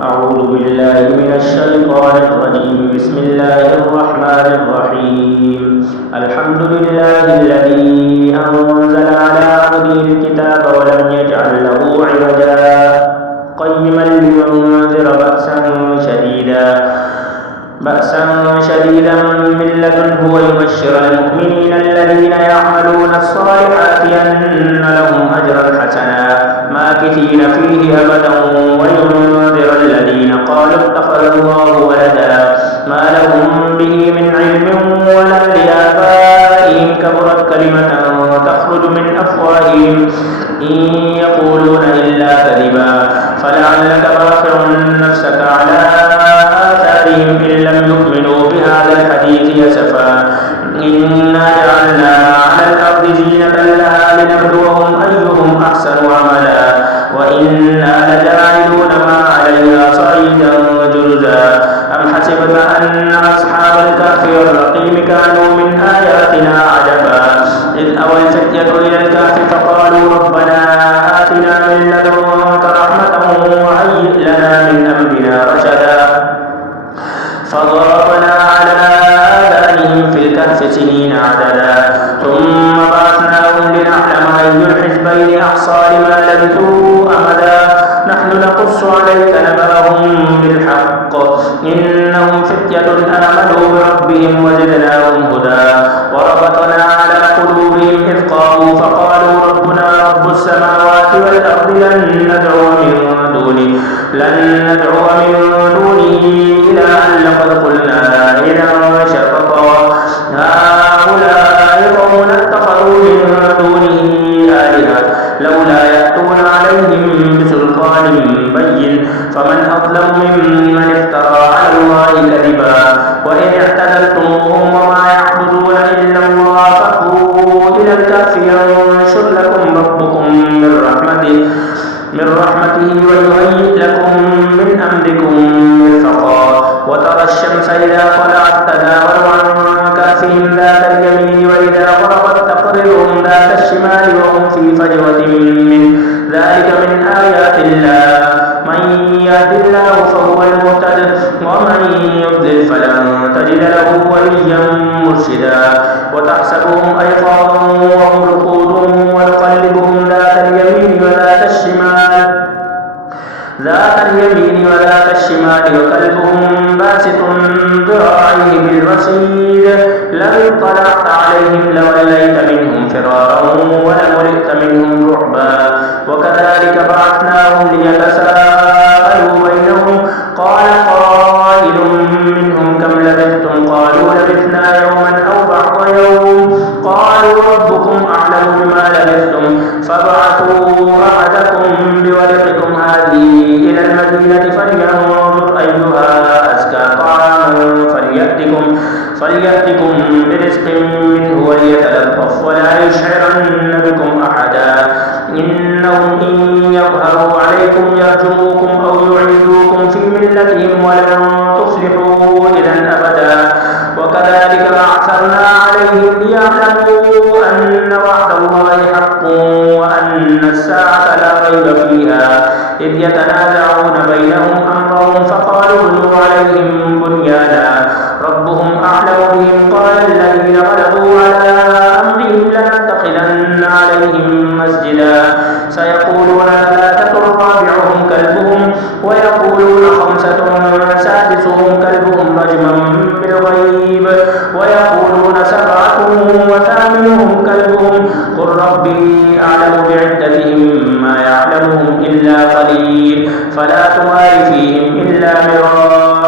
أعوذ بالله من الشيطان الرجيم. بسم الله الرحمن الرحيم. الحمد لله الذي أنزل على عبده الكتاب ولم يجعل له عوجا قيما لينذر بأسا شديدا من لدنه ويبشر المؤمنين الذين يعملون الصالحات أن لهم أجرا حسنا ماكثين فيه أبدا وينذر الذين قالوا اتخذ الله ولدا ما لهم به من علم ولا لآبائهم كبرت كلمة تخرج من أفواههم إن يقولون إلا كذبا فلعلك باخع نفسك على آثارهم إن لم يؤمنوا بهذا الحديث أسفا إنا جعلنا على الأرض زينة لها لنبلوهم أيهم أحسن عملا وإنا لجاعلون ما عليها صعيدا جرزا أم حسبت أن أصحاب الكهف والرقيم كانوا من آياتنا عجبا إذ أوى الفتية إلى الكهف فقالوا ربنا آتنا من لدنك رحمة وهيئ لنا من أمرنا رشدا فضربنا على آذانهم في الكهف سنين عددا ثم بعثناهم لنعلم أي الحزبين أحصى لما لبثوا أمدا نحن نقص عليك نبأهم بالحق إنهم فتية آمنوا بربهم وزدناهم هدى وربطنا على قلوبهم إذ قاموا فقالوا ربنا رب السماوات والأرض لن ندعو من دونه إلها لقد قلنا إذا شططا هؤلاء قوم اتخذوا من دونه آلهة لولا يأتون عليهم بسلطان بين فمن أظلم ممن افترى على الله كذبا وإن اعتزلتموهم وما يعبدون إلا الله فأووا إلى الكهف ينشر لكم ربكم من رحمته ويهيئ لكم من أمركم مرفقا وترى الشمس إذا طلعت تزاور عن كهفهم ذات اليمين وإذا غربت تقرضهم ذات الشمال وهم في فجوة منه ذلك من آيات الله من يهد الله فهو المهتد ومن يضلل فلن تجد له وليا مرشدا وتحسبهم أيقاظا وهم رقود ونقلبهم ذات اليمين وذات الشمال وكلبهم باسط ذراعيه بالرصيد لو اطلعت عليهم لوليت منهم فرارا ولملئت منهم رعبا وكذلك بعثناهم ليتساءلوا بينهم قال قائل منهم كم لبثتم قالوا لبثنا يوما أو بعض يوم قالوا ربكم أعلم بما لبثتم فابعثوا أحدكم بورقكم هذه إلى المدينة فلينظر أيها أزكى طعاما فليأتكم برزق منه وليتلطف ولا يشعرن بكم أحدا إنهم إن يظهروا عليكم يرجموكم أو يعيدوكم في ملتهم ولن تفلحوا إذا أبدا وكذلك بعثرنا عليهم ليعلموا أن وعد الله حق وأن الساعة لا ريب فيها إذ يتنازعون بينهم أمرهم فقالوا ابنوا عليهم بنيانا ربهم أعلم بهم قال الذين غلبوا على أمرهم لنتخذن عليهم مسجدا سيقولون ثلاثة رابعهم كلبهم ويقولون خمسة سادسهم كلبهم رجما بالغيب ويقولون سبعة وثامنهم كلبهم قل ربي أعلم بعدتهم ما يعلمهم إلا قليل فلا تمار فيهم إلا مراء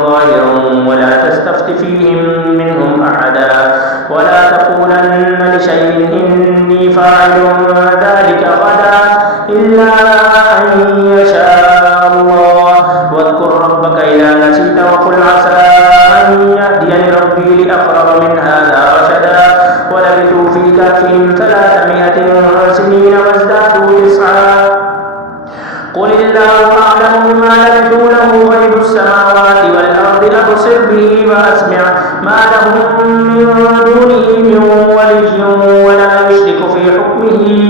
ظاهرا ولا تستفت فيهم منهم أحدا ولا تقولن لشيء إني فاعل ذلك غدا إلا أن يشاء الله واذكر ربك إذا نسيت وقل عسى أن يهديني ربي لأقرب من هذا رشدا ولبثوا في كهفهم 300 سنين وازدادوا 9 قل الله أعلم بما لبثوا له غيب السماوات والأرض أبصر به وأسمع ما لهم من دونه من ولي ولا يشرك في حكمه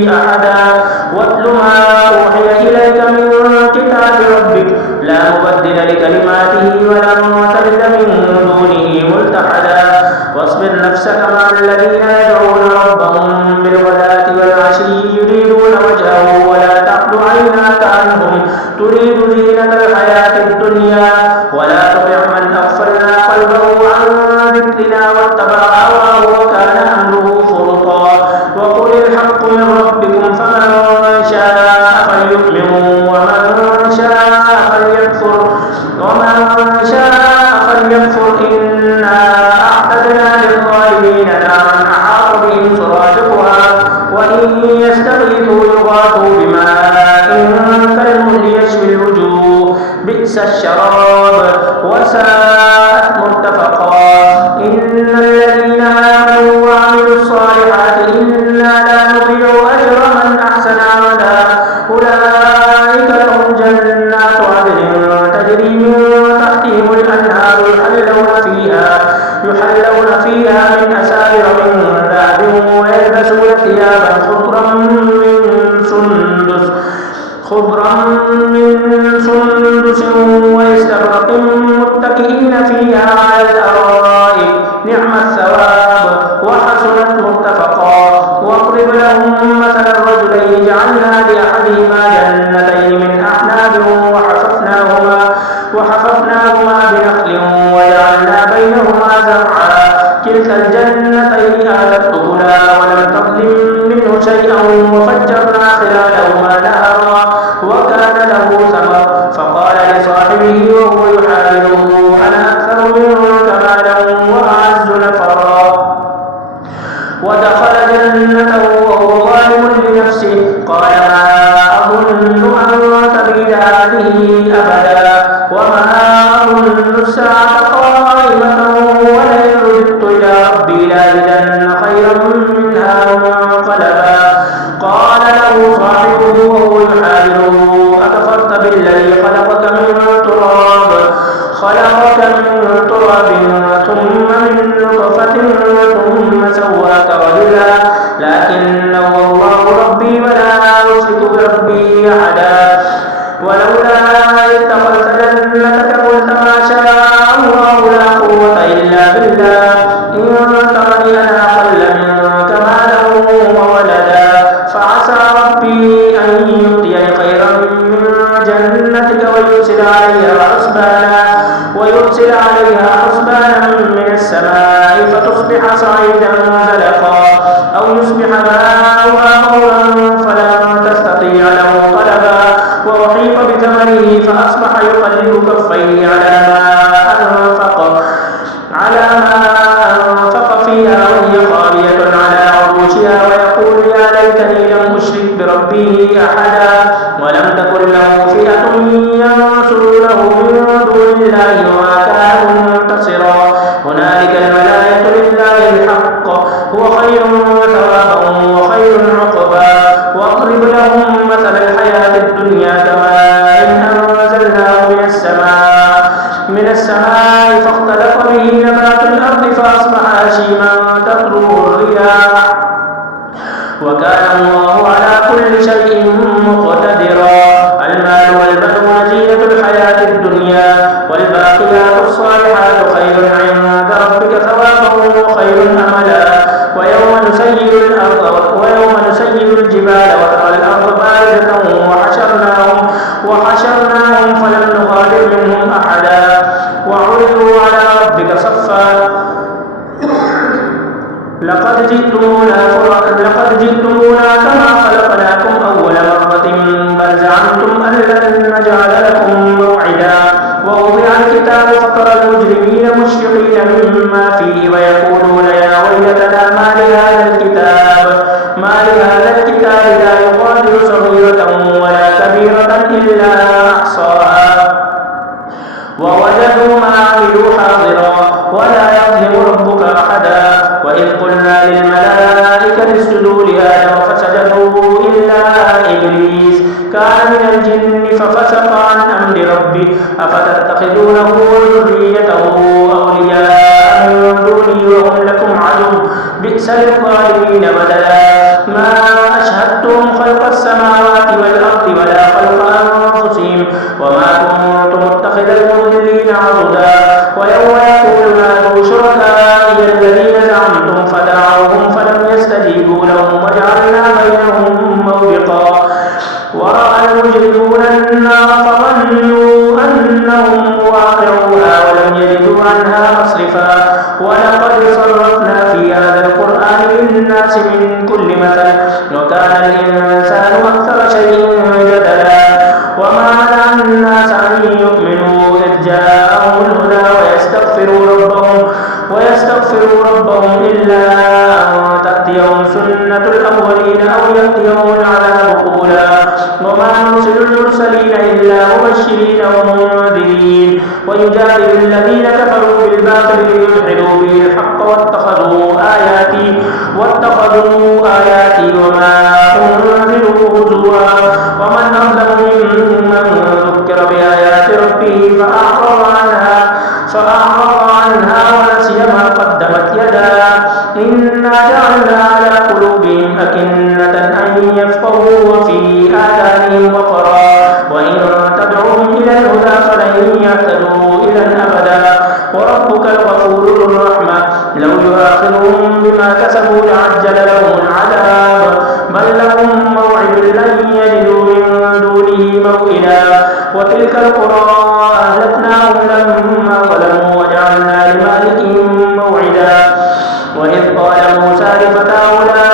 لا مبدل لكلماته ولن تجد من دونه ملتحدا واصبر نفسك مع الذين يدعون ربهم بالغداة والعشي يريدون وجهه ولا تعد عيناك عنهم تريد زينة الحياة الدنيا ولا تطع من أغفلنا قلبه عن ذكرنا واتبع هواه وكان أمره فرطا وقل الحق من ربكم فمن شاء فليؤمن ومن شاء فليكفر إنا أعتدنا للظالمين نارا أحاط بهم سرادقها وإن يستغيثوا يغاثوا بماء كالمهل يشوي الوجوه بئس الشراب وساءت مرتفقا إن الذين آمنوا وعملوا الصالحات إنا لا نضيع أجر من أحسن عملا أولئك لهم جنات عدن تجري من تحتهم الأنهار يحلون فيها من أساور من ذهب ويلبسون ثيابا خضرا من سندس واستبرق متكئين فيها على الأرائك نعم الثواب وحسنت مرتفقا واضرب لهم مثل الرجلين جعلنا لأحدهما جنتين من أعناب وحففناهما بنخل وجعلنا بينهما زرعا كلتا الجنتين آتت أكلها ولم تظلم منه شيئا وفجرنا خلالهما نهرا وكان له ثمر فقال لصاحبه وهو يحاوره أنا أكثر منك مالا وأعز نفرا ودخل جنته وهو ظالم لنفسه قال ما أظن أن تبيد هذه أبدا وما أظن الساعة قائمة ولئن رددت إلى ربي لأجدن خيرا منها منقلبا قال له صاحبه وهو يحاوره أكفرت بالذي خلقك من تراب ثم من نطفة ثم سواك رجلا لكن هو الله ربي ولا أشرك بربي أحدا ولولا إذ دخلت جنتك قلت ما شاء الله لا قوة إلا بالله إن ترني أنا أقل منك مالا وولدا فعسى ربي أن يؤتيني خيرا من جنتك ويرسل عليها حسبانا من السماء فتصبح صعيدا زلقا أو يصبح ماؤها غورا فلا تستطيع له طلبا وأحيط بثمنه فأصبح يقلب كفيه على ما أنفق فيها وهي خاوية على عروشها ويقول يا ليتني لم أشرك بربي أحدا ولم تكن له فئة ينصرونه من دون الله وما كان منتصرا هنالك الولاية لله الحق هو خير ثوابا وخير عقبا واضرب لهم مثل الحياة الدنيا كماء أنزلناه من السماء فاختلط به نبات الأرض فأصبح هشيما تذروه الرياح وكان الله على كل شيء مقتدرا المال والبنون زينة الحياة الدنيا والباقيات الصالحات خير عند ربك ثوابا وخير أملا ويوم نسير الجبال وترى الأرض بارزة وحشرناهم فلم نغادر منهم أحدا وعرضوا على ربك صفا لقد جئتمونا كما خلقناكم أول مرة بل زعمتم أن لن نجعل لكم موعدا ووضع الكتاب فترى المجرمين مشفقين مما فيه ويقولون يا ويلتنا ما لهذا الكتاب لا يغادر صغيرة ولا كبيرة إلا أحصاها ووجدوا ما عملوا حاضرا ولا يظلم ربك أحدا وإذ قلنا للملائكة اسجدوا لآدم فسجدوا إلا إبليس كان من الجن ففسق عن أمر ربه أفتتخذونه وذريته أولياء من دوني وهم لكم عدو بئس للظالمين بدلا ما أشهدتم خلق السماوات والأرض ولا خلق أنفسهم وما كنت ويتخذ المضلين عضدا ويوم يقول هاتوا شركائي الذين زعمتم فدعوهم فلم يستجيبوا لهم وجعلنا بينهم موبقا ورأى المجرمون النار فظنوا أنهم واقعوها ولم يجدوا عنها مصرفا ولقد صرفنا في هذا القرآن للناس من كل مثل وكان الإنسان أكثر شيء جدلا وما منع الناس أن يؤمنوا إذ جاءهم الهدى ويستغفروا ربهم إلا أن تأتيهم سنة الأولين أو يأتيهم العذاب قبلا وما نرسل المرسلين إلا مبشرين ومنذرين ويجادل الذين كفروا بالباطل ليدحضوا به الحق واتخذوا آياتي وما أنذروا هزوا ومن أظلم ممن ذكر بآيات ربه فأعرض عنها ونسي ما قدمت يداه إنا جعلنا على قلوبهم أكنة أن يفقهوا وفي آذانهم وقرا وإن تدعوهم إلى الهدى فلن يهتدوا إذا أبدا وربك الغفور ذو الرحمة لو يؤاخذهم بما كسبوا لعجل لهم العذاب بل لهم موعد لن يجدوا من دونه موئلا وتلك القرى أهلكناهم لما ظلموا وجعلنا لمالكهم موعدا وإذ قال موسى لفتاه لا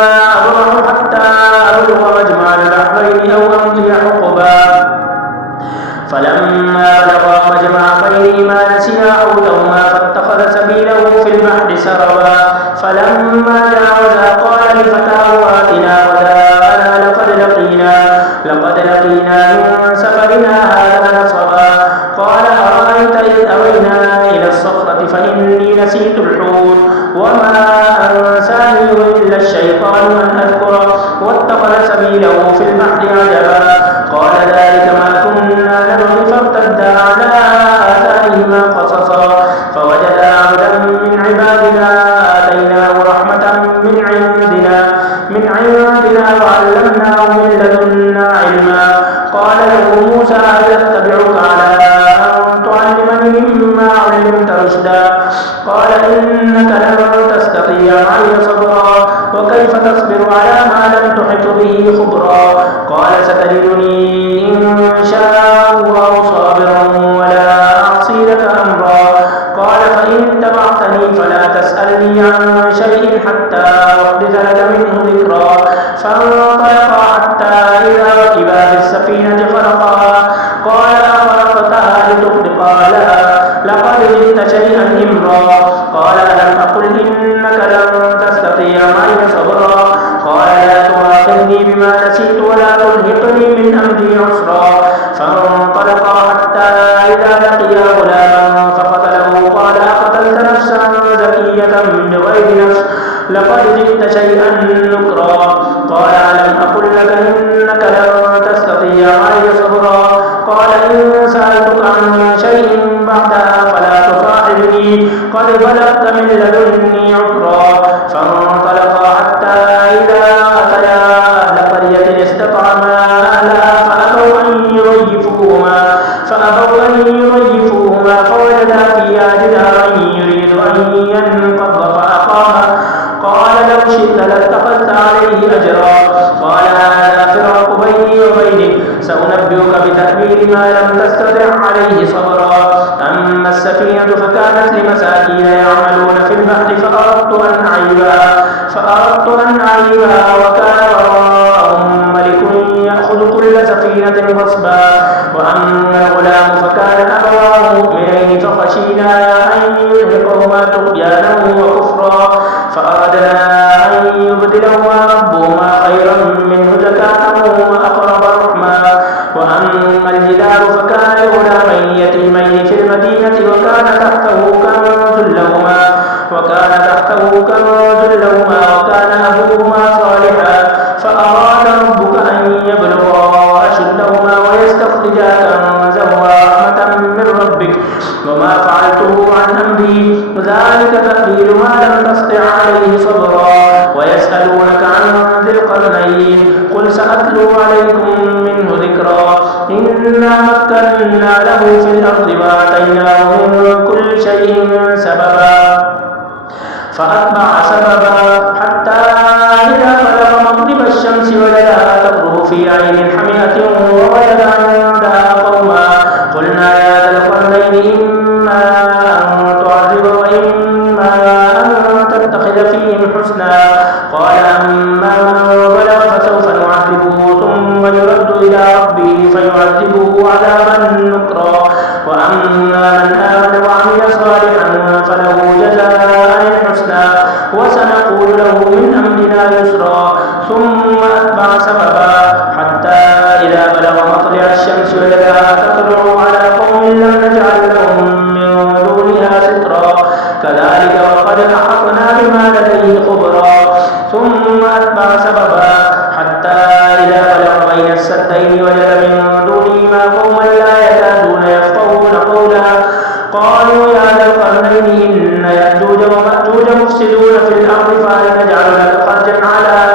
أبرح حتى أبلغ مجمع البحرين أو أمضي حقبا فلما بلغا مجمع بينهما نسيا حوتهما فاتخذ سبيله في البحر سربا فلما جاوزا قال لفتاه آتنا غداءنا لقد لقينا من سفرنا هذا نصبا قال أرأيت إذ أوينا إلى الصخرة فإني نسيت الحوت وما أنسانيه إلا الشيطان أن أذكره واتخذ سبيله في البحر عجبا قال ذلك ما كنا نبغي فارتدا على آثارهما قصصا فوجدا عبدا من عبادنا آتيناه رحمة من عندنا وعلمناه من لدنا علما قال له موسى هل أتبعك على أن تعلمني مما علمت رشدا قال إنك لن تستطيع معي صبرا وكيف تصبر على ما لم تحط به خبرا قال ستجدني إن شاء الله صابرا ولا أعصي لك أمرا قال فإن اتبعتني فلا تسألني عن شيء حتى أحدث لك منه ذكرا فانطلقا حتى إذا ركبا في السفينة خرقها قال أخرقتها لتغرقا لها لقد جئت شيئا إمرا قال ألم أقل إنك لن تستطيع معي صبرا قال لا تؤاخذني بما نسيت ولا ترهقني من أمري عسرا فانطلقا حتى إذا لقيا غلاما فقتله قال أقتلت نفسا زكية بغير نفس لقد جئت شيئا نكرا قال ألم أقل لك إنك لن تستطيع معي صبرا قال إن سألتك عن شيء بعدها فلا تصاحبني قد بلغت من لدني عذرا فانطلقا حتى إذا أتيا أهل قرية استطعما أهلها فأبوا أن يضيفوهما فوجدا فيها جدارا يريد أن ينقض فأقامه قال لو شئت لاتخذت عليه أجرا قال هذا فراق بيني وبينك سأنبئك بتأويل ما لم تستطع عليه صبرا أما السفينة فكانت لمساكين يعملون في البحر فأردت أن أعيبها وكان وراءهم ملك يأخذ كل سفينة غصبا وأما الغلام فكان أبواه مؤمنين فخشينا أن يرهقهما طغيانا وكفرا فأردنا أن يبدلهما ربهما خيرا منه زكاة وأقرب رحما وأما الجدار فكان لغلامين يتيمين في المدينة وكان تحته كنز لهما وكان أبوهما صالحا فأراد ربك أن يبلغا أشدهما ويستخرجا كنزهما رحمة من ربك وما فعلته عن أمري ذلك تقدير ما لم تستطع عليه صبرا ويسألونك عن ذي القرنين قل سأتلو عليكم منه ذكرا إنا مكنا له في الأرض وآتيناه من كل شيء سببا فأتبع سببا حتى إذا بلغ مغرب الشمس وجدها تغرب في عين حمئة ووجد عندها قوما قلنا يا ذا القرنين إما أن تعذب وإما أن تتخذ فيهم حسنا قال أما من ظلم فسوف نعذبه ثم يرد إلى ربه فيعذبه عذابا نكرا وأما من آمن وعمل صالحا فله جزاء الحسنى وسنقول له من أمرنا يسرا ثم أتبع سببا حتى إذا بلغ مطلع الشمس وجدها تطلع على قوم لم نجعل لهم من دونها سترا كذلك وقد أحطنا بما لديه خبرا ثم أتبع سببا حتى إذا بلغ بين السدين وجد من دونهما قوما لا يكادون يفقهون قولا قالوا يا ذا القرنين إن يأجوج ومأجوج مفسدون في الأرض فهل نجعل لك خرجا على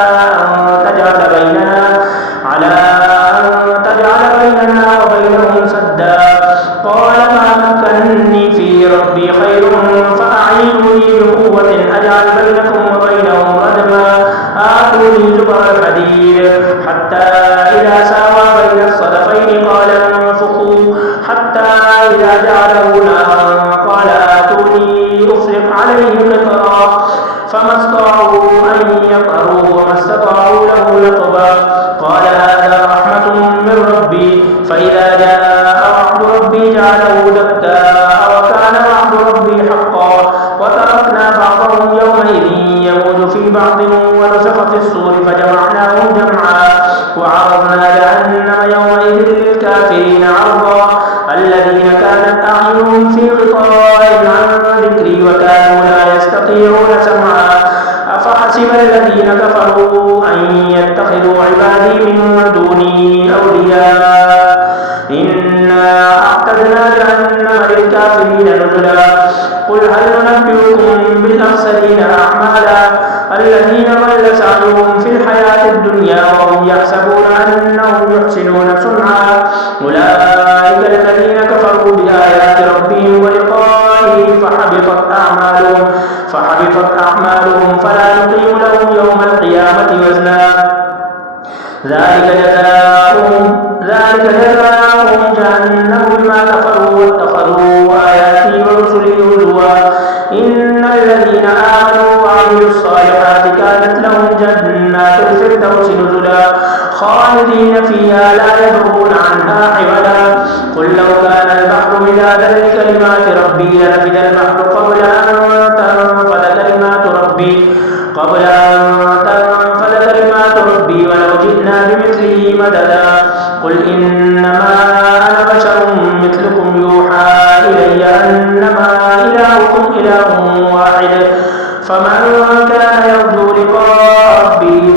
أن تجعل بيننا وبينهم سدا قال ما مكنني فيه ربي خير فأعينوني بقوة أجعل بينكم وبينهم ردما آتوني زبر الحديد حتى إذا ساوى بين الصدفين قال انفخوا حتى إذا جعله نارا قال آتوني أفرغ عليه قطرا فما استطاعوا أن يظهروه وما استطاعوا له نقبا قال هذا رحمة من ربي فإذا جاء وعد ربي جعله دكا وكان وعد ربي حقا وتركنا بعضهم يومئذ يموج في بعض ونفخ في الصور فجمعناهم جمعا وعرضنا جهنم يومئذ للكافرين عرضا الذين كانت أعينهم في غطاء عن ذكري وكانوا لا يستطيعون سمعا أفحسب الذين كفروا أن يتخذوا عبادي من دوني أولياء إنا أعتدنا جهنم للكافرين نزلا قل هل ننبئكم بالأخسرين أعمالا الذين ضل سعيهم في الحياة الدنيا وهم يحسبون أنهم يحسنون صنعا أولئك الذين كفروا بآيات ربهم ولقائه فحبطت أعمالهم فلا نقيم لهم يوم القيامة وزنا ذلك جزاؤهم جهنم بما كفروا واتخذوا آياتي ورسلي هزوا إن الذين آمنوا وعملوا الصالحات كانت لهم جنات الفردوس نزلا خالدين فيها لا يبغون عنها حولا قل لو كان البحر مدادا لكلمات ربي لنفد البحر قبل أن تنفد كلمات ربي ولو جئنا بمثله مددا قل إنما أنا بشر مثلكم يوحى إلي أنما إلهكم إله واحد فمن كان يرجو لقاء ربه